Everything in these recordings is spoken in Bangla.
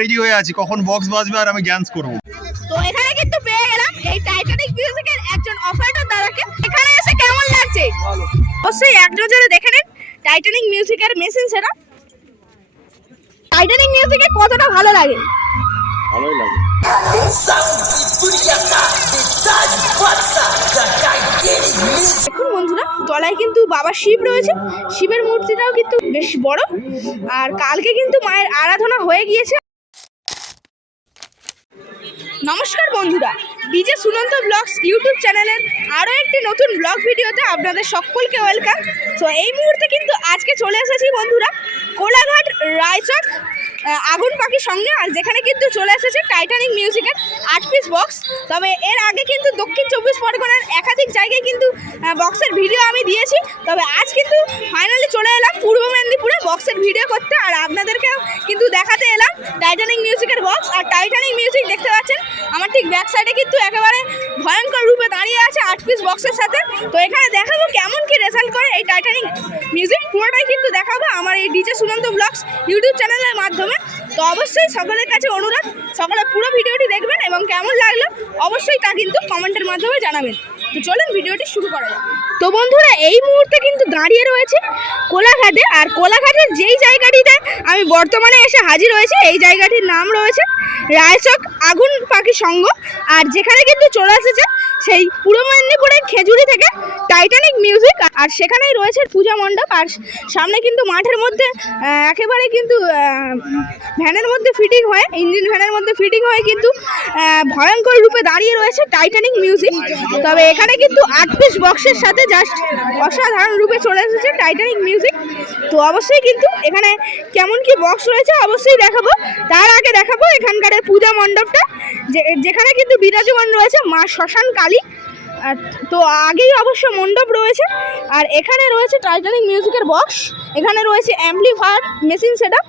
রেডি হয়ে আছি। কখন বক্স বাজবে আর আমি ড্যান্স করব। তো এখানে কিন্তু পেয়ে গেলাম এই টাইটানিক মিউজিকের একজন অপারেটর দাদাকে। এখানে এসে কেমন লাগছে? অবশ্যই এক নজরে দেখে নিন। টাইটানিক মিউজিকের মেশিন সেটা টাইটানিক মিউজিকে কতটা ভালো লাগে? ভালোই লাগে। দেখুন বন্ধুরা তলায় কিন্তু বাবা শিব রয়েছে। শিবের মূর্তিটাও কিন্তু বেশ বড়। আর কালকে কিন্তু মায়ের আরাধনা হয়ে গিয়েছে। নমস্কার বন্ধুরা, বিজে সুনন্ত ব্লগস ইউটিউব চ্যানেলের আরও একটি নতুন ব্লগ ভিডিওতে আপনাদের সকলকে ওয়েলকাম। তো এই মুহূর্তে কিন্তু আজকে চলে এসেছি বন্ধুরা, কোলাঘাট রায়চক আগুন পাখির সঙ্গে। আর যেখানে কিন্তু চলে এসেছে টাইটানিক মিউজিকের আট পিস বক্স তবে এর আগে কিন্তু দক্ষিণ চব্বিশ পরগনার একাধিক জায়গায় কিন্তু বক্সের ভিডিও আমি দিয়েছি। তবে আজ কিন্তু ফাইনালি চলে এলাম পূর্ব মেদিনীপুরে বক্সের ভিডিও করতে। আর আপনাদেরকেও কিন্তু দেখাতে এলাম টাইটানিক মিউজিকের বক্স আর টাইটানিক মিউজিক দেখতে পাচ্ছেন, আমার ঠিক ব্যাক সাইডে কিন্তু একেবারে ভয়ঙ্কর রূপে দাঁড়িয়ে আছে আট পিস বক্সের সাথে। তো এখানে দেখাবো কেমন কি রেজাল্ট করে এই টাইটানিক মিউজিক পুরোটাই কিন্তু দেখাবো আমার এই ডিজে সুনন্ত ব্লগস ইউটিউব চ্যানেলের মাধ্যমে, তো অবশ্যই সকলের কাছে অনুরোধ, সকলে পুরো ভিডিওটি দেখবেন এবং কেমন লাগল, অবশ্যই তা কিন্তু কমেন্টের মাধ্যমে জানাবেন। তো চলুন ভিডিওটি শুরু করা যাক। তো বন্ধুরা, এই মুহূর্তে কিন্তু দাঁড়িয়ে রয়েছে কোলাঘাটে। আর কোলাঘাটের যেই জায়গাটিতে আমি বর্তমানে এসে হাজির হয়েছে, এই জায়গাটির নাম রয়েছে রায়চক আগুন পাখি সংঘ। আর যেখানে কিন্তু চলে এসেছে সেই পূর্ব মেদিনীপুরের খেজুরি থেকে টাইটানিক মিউজিক। আর সেখানেই রয়েছে পূজা মণ্ডপ। আর সামনে কিন্তু মাঠের মধ্যে একেবারে কিন্তু ভ্যানের মধ্যে ফিটিং হয়ে, ইঞ্জিন ভ্যানের মধ্যে ফিটিং হয়ে কিন্তু ভয়ঙ্কর রূপে দাঁড়িয়ে রয়েছে টাইটানিক মিউজিক। তবে এখানে কিন্তু আট পিস বক্সের সাথে জাস্ট অসাধারণ রূপে চলে এসেছে টাইটানিক মিউজিক তো অবশ্যই কিন্তু এখানে কেমন কি বক্স রয়েছে অবশ্যই দেখাবো। তার আগে দেখাবো এখানকার পূজা মণ্ডপটা যেখানে কিন্তু বিরাজমান রয়েছে মা শ্মশান কালী। আর তো আগেই অবশ্য মণ্ডপ রয়েছে। আর এখানে রয়েছে টাইটানিক মিউজিকের বক্স এখানে রয়েছে অ্যাম্পলিফায়ার মেশিন সেটআপ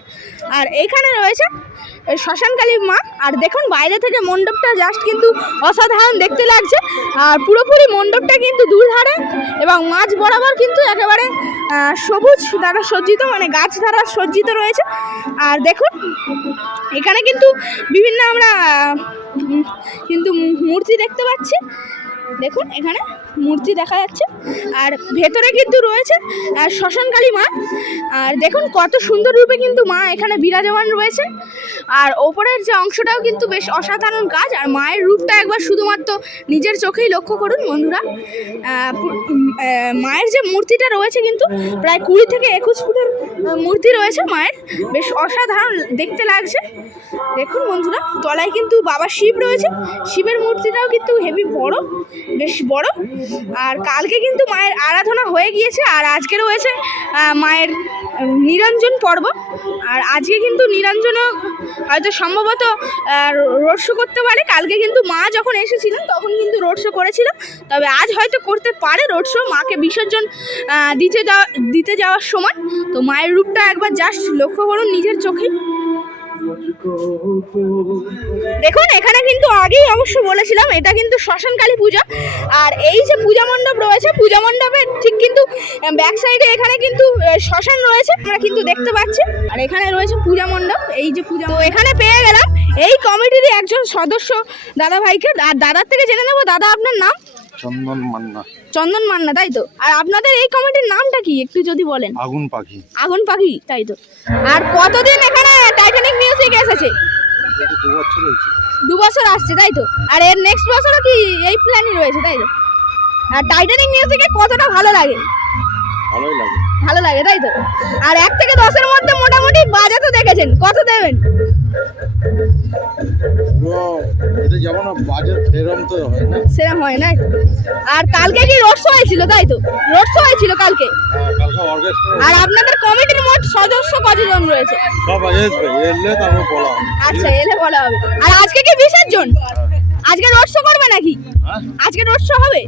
আর এখানে রয়েছে শ্মশানকালী মা। আর দেখুন, বাইরে থেকে মণ্ডপটা জাস্ট কিন্তু অসাধারণ দেখতে লাগছে। আর পুরোপুরি মণ্ডপটা কিন্তু দুধারে এবং মাঝ বরাবর কিন্তু একেবারে সবুজ দ্বারা সজ্জিত মানে গাছ দ্বারা সজ্জিত রয়েছে। আর দেখুন, এখানে কিন্তু বিভিন্ন আমরা কিন্তু মূর্তি দেখতে পাচ্ছি। দেখুন এখানে মূর্তি দেখা যাচ্ছে। আর ভেতরে কিন্তু রয়েছে আহ, শ্মশানকালী মা। আর দেখুন কত সুন্দর রূপে কিন্তু মা এখানে বিরাজমান রয়েছে। আর ওপরের যে অংশটাও কিন্তু বেশ অসাধারণ কাজ। আর মায়ের রূপটা একবার শুধুমাত্র নিজের চোখেই লক্ষ্য করুন বন্ধুরা। মায়ের যে মূর্তিটা রয়েছে কিন্তু প্রায় কুড়ি থেকে একুশ ফুটের মূর্তি রয়েছে মায়ের। বেশ অসাধারণ দেখতে লাগছে। দেখুন বন্ধুরা তলায় কিন্তু বাবা শিব রয়েছে। শিবের মূর্তিটাও কিন্তু হেভি বড় বেশ বড়। আর কালকে কিন্তু মায়ের আরাধনা হয়ে গিয়েছে আর আজকে রয়েছে মায়ের নিরঞ্জন পর্ব। আর আজকে কিন্তু নিরঞ্জনও হয়তো সম্ভবত রোড শো করতে পারে। কালকে কিন্তু মা যখন এসেছিলেন, তখন কিন্তু রোড শো করেছিল তবে আজ হয়তো করতে পারে রোড শো। মাকে বিসর্জন দিতে যাওয়া, দিতে যাওয়ার সময়। তো মায়ের রূপটা একবার জাস্ট লক্ষ্য করুন নিজের চোখে। দেখুন, এখানে কিন্তু আগেই অবশ্য বলেছিলাম, এটা কিন্তু শ্মশানকালী পূজা। আর এই যে পূজা মণ্ডপ রয়েছে, পূজা মণ্ডপের ঠিক কিন্তু ব্যাক সাইডে এখানে কিন্তু শ্মশান রয়েছে, আমরা কিন্তু দেখতে পাচ্ছি। আর এখানে রয়েছে পূজা মণ্ডপ, এই যে পূজা এখানে পেয়ে গেলাম, এই কমিটিরই একজন সদস্য দাদা ভাইকে আর দাদার থেকে জেনে নেব, দাদা, আপনার নাম? চন্দন মান্না। চন্দন মান্না তাই তো? আর আপনাদের এই কমিটির নামটা কি? একটু যদি বলেন। আগুন পাখি। আগুন পাখি তাই তো? আর কতদিন এখানে টাইটানিক মিউজিক এসেছে? দু বছর হয়েছে। দু বছর আসছে তাই তো? আর এর নেক্সট বছরও কি এই প্ল্যানই রয়েছে তাই তো? আর টাইটানিক মিউজিকে কতটা ভালো লাগে? ভালোই লাগে। ভালো লাগে তাই তো? আর এক থেকে দশের মধ্যে মোটামুটি বাজাতে দেখেছেন। কত দেবেন? পুরো বাজেট সেরম তো হয় না। হয় আর কালকে কি রোড শো হয়েছিল তাই তো? রোড শো হয়েছিল কালকে? হ্যাঁ, আর আপনাদের কমিটির মোট সদস্য কতজন রয়েছে? সব আসবে এলে তারপর বলা হবে। আচ্ছা এলে বলা হবে। আর আজকে কি বিসর্জন আজকে রোড শো করবে নাকি? হ্যাঁ। আজকে রোড শো হবে?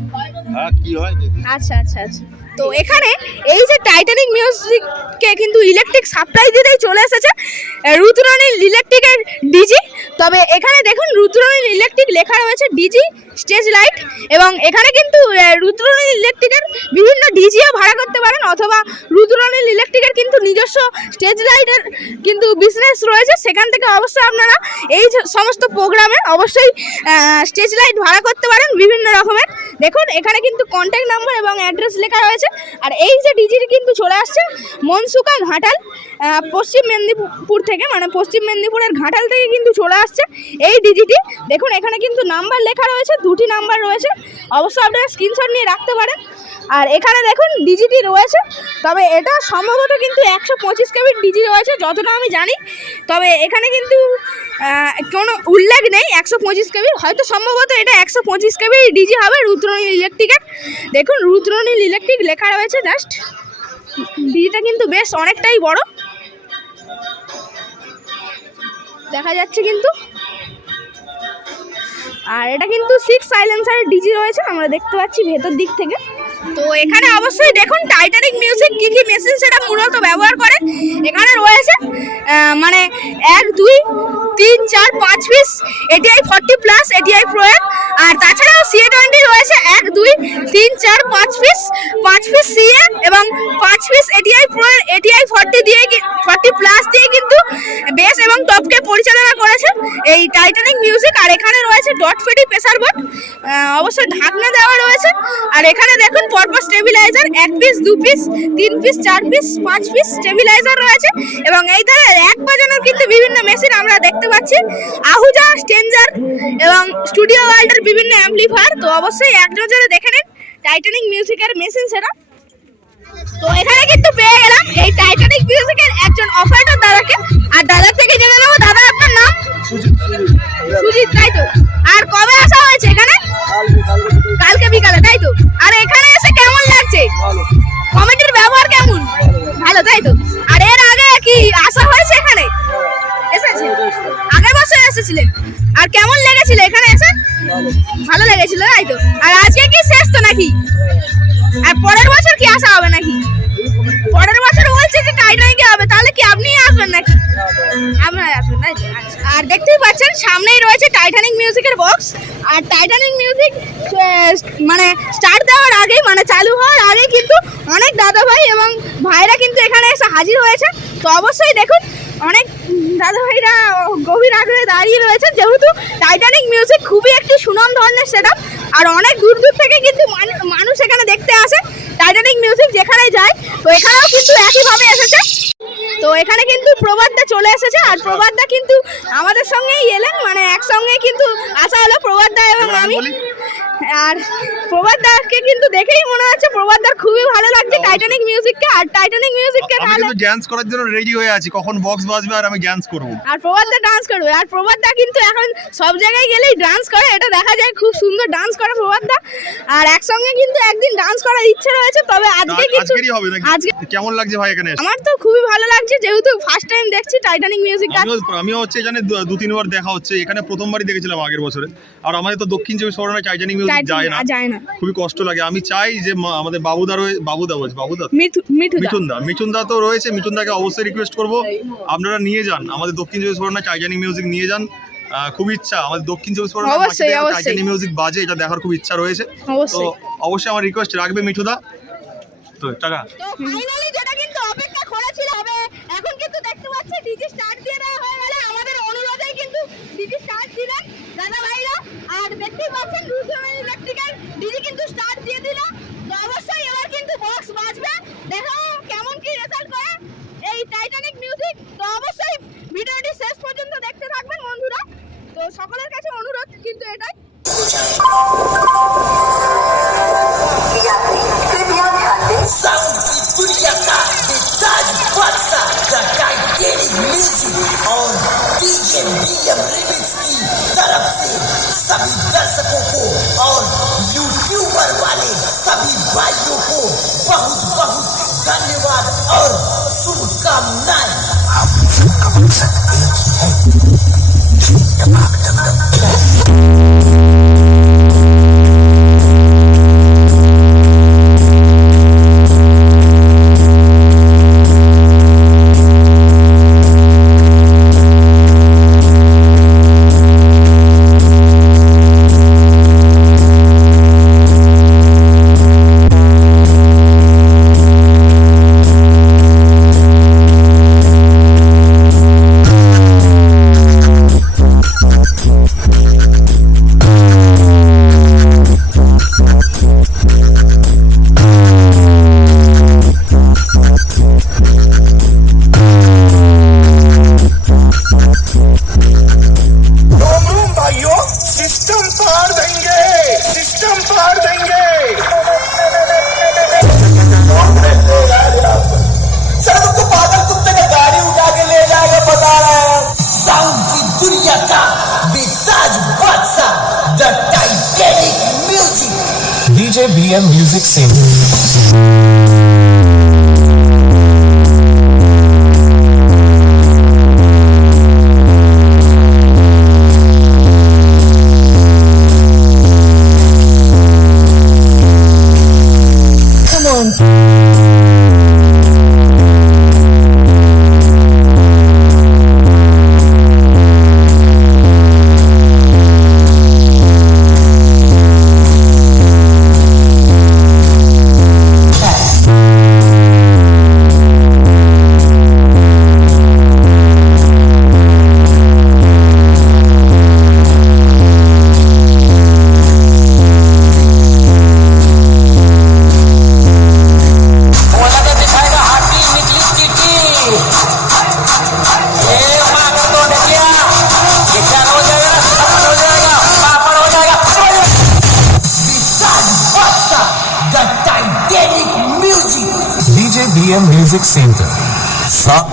হ্যাঁ কি হয় আচ্ছা আচ্ছা আচ্ছা। তো এখানে এই যে টাইটানিক মিউজিককে কিন্তু ইলেকট্রিক সাপ্লাই দিতেই চলে এসেছে রুদ্রনীল ইলেকট্রিকের ডিজি তবে এখানে দেখুন, রুদ্রনীল ইলেকট্রিক লেখা রয়েছে ডিজি স্টেজ লাইট এবং এখানে কিন্তু রুদ্রনীল ইলেকট্রিকের বিভিন্ন ডিজিও ভাড়া করতে পারেন অথবা রুদ্রনীল ইলেকট্রিকের কিন্তু নিজস্ব স্টেজ লাইটের কিন্তু বিজনেস রয়েছে। সেখান থেকে অবশ্যই আপনারা এই সমস্ত প্রোগ্রামে অবশ্যই স্টেজ লাইট ভাড়া করতে পারেন বিভিন্ন রকমের। দেখুন, এখানে কিন্তু কন্ট্যাক্ট নাম্বার এবং অ্যাড্রেস লেখা রয়েছে। আর এই যে ডিজিটি কিন্তু চলে আসছে মনসুকা ঘাটাল পশ্চিম মেদিনীপুর থেকে। মানে পশ্চিম মেদিনীপুরের ঘাটাল থেকে কিন্তু চলে আসছে এই ডিজিটি দেখুন, এখানে কিন্তু নাম্বার লেখা রয়েছে, দুটি নাম্বার রয়েছে। অবশ্যই আপনারা স্ক্রিনশট নিয়ে রাখতে পারেন। আর এখানে দেখুন ডিজিটি রয়েছে। তবে এটা সম্ভবত কিন্তু একশো পঁচিশ কেবির ডিজি রয়েছে, যতটা আমি জানি। তবে এখানে কিন্তু কোনো উল্লেখ নেই একশো পঁচিশ কেবির হয়তো সম্ভবত এটা একশো পঁচিশ কেবির ডিজি হবে রুদ্রনীল ইলেকট্রিকের। দেখুন, রুদ্রনীল ইলেকট্রিক লেখা রয়েছে জাস্ট। ডিজিটা কিন্তু বেশ অনেকটাই বড়। দেখা যাচ্ছে কিন্তু। আর এটা কিন্তু সিক্স সাইলেন্সারের ডিজি রয়েছে, আমরা দেখতে পাচ্ছি ভেতর দিক থেকে। তো এখানে অবশ্যই দেখুন টাইটানিক মিউজিক কি কি মেশিন সেটা মূলত ব্যবহার করে এখানে রয়েছে মানে এক, দুই, তিন, চার, পাঁচ piece ATI forty plus ATI প্রোয়ের আর তাছাড়াও সিএ টোয়েন্টি রয়েছে, এক, দুই, তিন, চার, পাঁচ পিস পাঁচ পিস সিএ এবং পাঁচ পিস এটিআই প্রোয়ের এটিআই ফর্টি দিয়ে ফর্টি প্লাস দিয়ে কিন্তু বেস এবং টপকে পরিচালনা করেছে এই টাইটানিক মিউজিক আর এখানে রয়েছে ডট ফেডি প্রেসার বোর্ড অবশ্যই ঢাকনা দেওয়া রয়েছে। আর এখানে দেখুন, পরপর স্টেবিলাইজার এক পিস দু পিস তিন পিস চার পিস পাঁচ পিস স্টেবিলাইজার রয়েছে। এবং এই ধারে এক বাজানোর কিন্তু বিভিন্ন মেশিন আমরা দেখতে পাচ্ছি। আহুজা স্টেঞ্জার এবং স্টুডিও ওয়ার্ল্ডের বিভিন্ন অ্যাম্পলিফায়ার তো অবশ্যই এক নজরে দেখে নিন টাইটানিক মিউজিকের মেশিন সেটা। তো এখানে কিন্তু পেয়ে গেলাম এই টাইটানিক মিউজিকের একজন অপারেটর দাদাকে। আর দাদার থেকে জেনে নেব দাদা আপনার নাম? সুজিত তাই তো? আর কবে আসা হয়েছে এখানে? কালকে বিকালে তাই তো? আর এখানে এসে কেমন লাগছে? কমিটির ব্যবহার কেমন? ভালো তাই তো? আর এর আগে কি আসা হয়েছে এখানে? এসেছে? আগের বছর এসেছিলেন। আর কেমন লেগেছিল এখানে এসে? ভালো লেগেছিল, তাই তো? আর আজকে কি শেষ তো নাকি? আর পরের বছর কি আসা হবে নাকি? পরের বছর বলছে যে টাইটানিকে হবে, তাহলে কি আপনি আসবেন নাকি? আপনারা আসবেন, তাই। আর দেখতেই পাচ্ছেন, সামনেই রয়েছে টাইটানিক মিউজিকের বক্স আর টাইটানিক মিউজিক মানে স্টার্ট দেওয়ার আগেই মানে চালু হওয়ার আগেই কিন্তু অনেক দাদা ভাই এবং ভাইরা কিন্তু এখানে এসে হাজির হয়েছে তো অবশ্যই দেখুন, অনেক দাদা ভাইরা গভীর আগ্রহে দাঁড়িয়ে রয়েছে যেহেতু টাইটানিক মিউজিক খুবই একটি সুনাম ধরনের সেটা আর অনেক দূর দূর থেকে কিন্তু মানুষ এখানে দেখতে আসে টাইটানিক মিউজিক যেখানে যায়। তো এখানেও কিন্তু একইভাবে এসেছে। তো এখানে কিন্তু প্রবাদদা চলে এসেছে আর প্রবাদদা কিন্তু আমাদের সঙ্গেই এলেন। মানে একসঙ্গেই কিন্তু আসা হলো প্রবাদদা এবং আমি? আর প্রবাদদাকে কিন্তু দেখেই মনে হচ্ছে প্রবাদদার খুবই ভালো লাগছে টাইটানিক মিউজিককে আর টাইটানিক মিউজিককে আমি তাহলে কিন্তু ড্যান্স করার জন্য রেডি হয়ে আছি। কখন বক্স বাজবে আর আমি ড্যান্স করব। আর প্রবাদদা ডান্স করবে। আর প্রবাদদা কিন্তু এখন সব জায়গায় গেলেই ডান্স করে। এটা দেখা যায় খুব সুন্দর ডান্স করে প্রবাদদা আর একসঙ্গে কিন্তু একদিন ডান্স করার ইচ্ছে রয়েছে তবে আজকে নাকি? আজকে কেমন লাগছে ভাই এখানে আমার তো খুবই ভালো লাগছে যেহেতু ফার্স্ট টাইম দেখছি টাইটানিক মিউজিক আমিও হচ্ছে এখানে দু- দু তিনবার দেখা হচ্ছে। এখানে প্রথমবারই দেখেছিলাম আগের বছরে। আর আমাদের তো দক্ষিণ চব্বিশ পরগনায় টাইটানিক মিউজিক যায় না যায় না। খুবই কষ্ট লাগে। আমি চাই যে মা- আমাদের বাবুদা রয়ে বাবুদা বলছে বাবুদা? মিঠু মিঠু মিঠুন দা মিঠুন তো রয়েছে মিঠুন দাকে অবশ্যই রিকোয়েস্ট করব। আপনারা নিয়ে যান। আমাদের দক্ষিণ চব্বিশ পরগনায় টাইটানিক মিউজিক নিয়ে যান। খুব ইচ্ছা। আমাদের দক্ষিণ চব্বিশ পরগনা। টাইটানিক মিউজিক বাজে এটা দেখার খুব ইচ্ছা রয়েছে। তো অবশ্যই আমার রিকোয়েস্ট রাখবে মিঠুদা। তো টাকা। তো ফাইনালি যেটা কিন্তু অপেক্ষা করেছিল হবে এখন কিন্তু দেখতে পাচ্ছি ডিজি স্টার্ট দিয়ে দেওয়া হয়ে গেলে। আমাদের অনুরোধেই কিন্তু ডিজি স্টার্ট দিলেন। দাদা আর দেখতেই পাচ্ছেন রুদ্রমেন ইলেকট্রিক্যাল দিদি কিন্তু স্টার্ট দিয়ে দিল। তো অবশ্যই এবার কিন্তু বক্স বাজবে। দেখো কেমন কি রেজাল্ট করে। এই টাইটানিক মিউজিক भाइयों को बहुत बहुत धन्यवाद और शुभकामनाएं दुनिया DJ BM Music Center. Music Center. Sa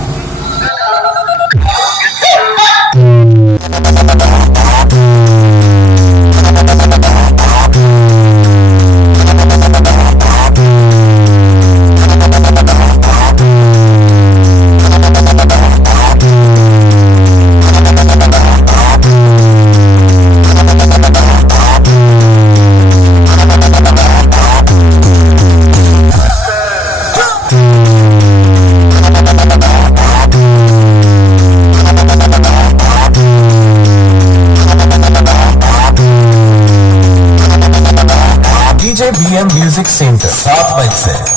mindset.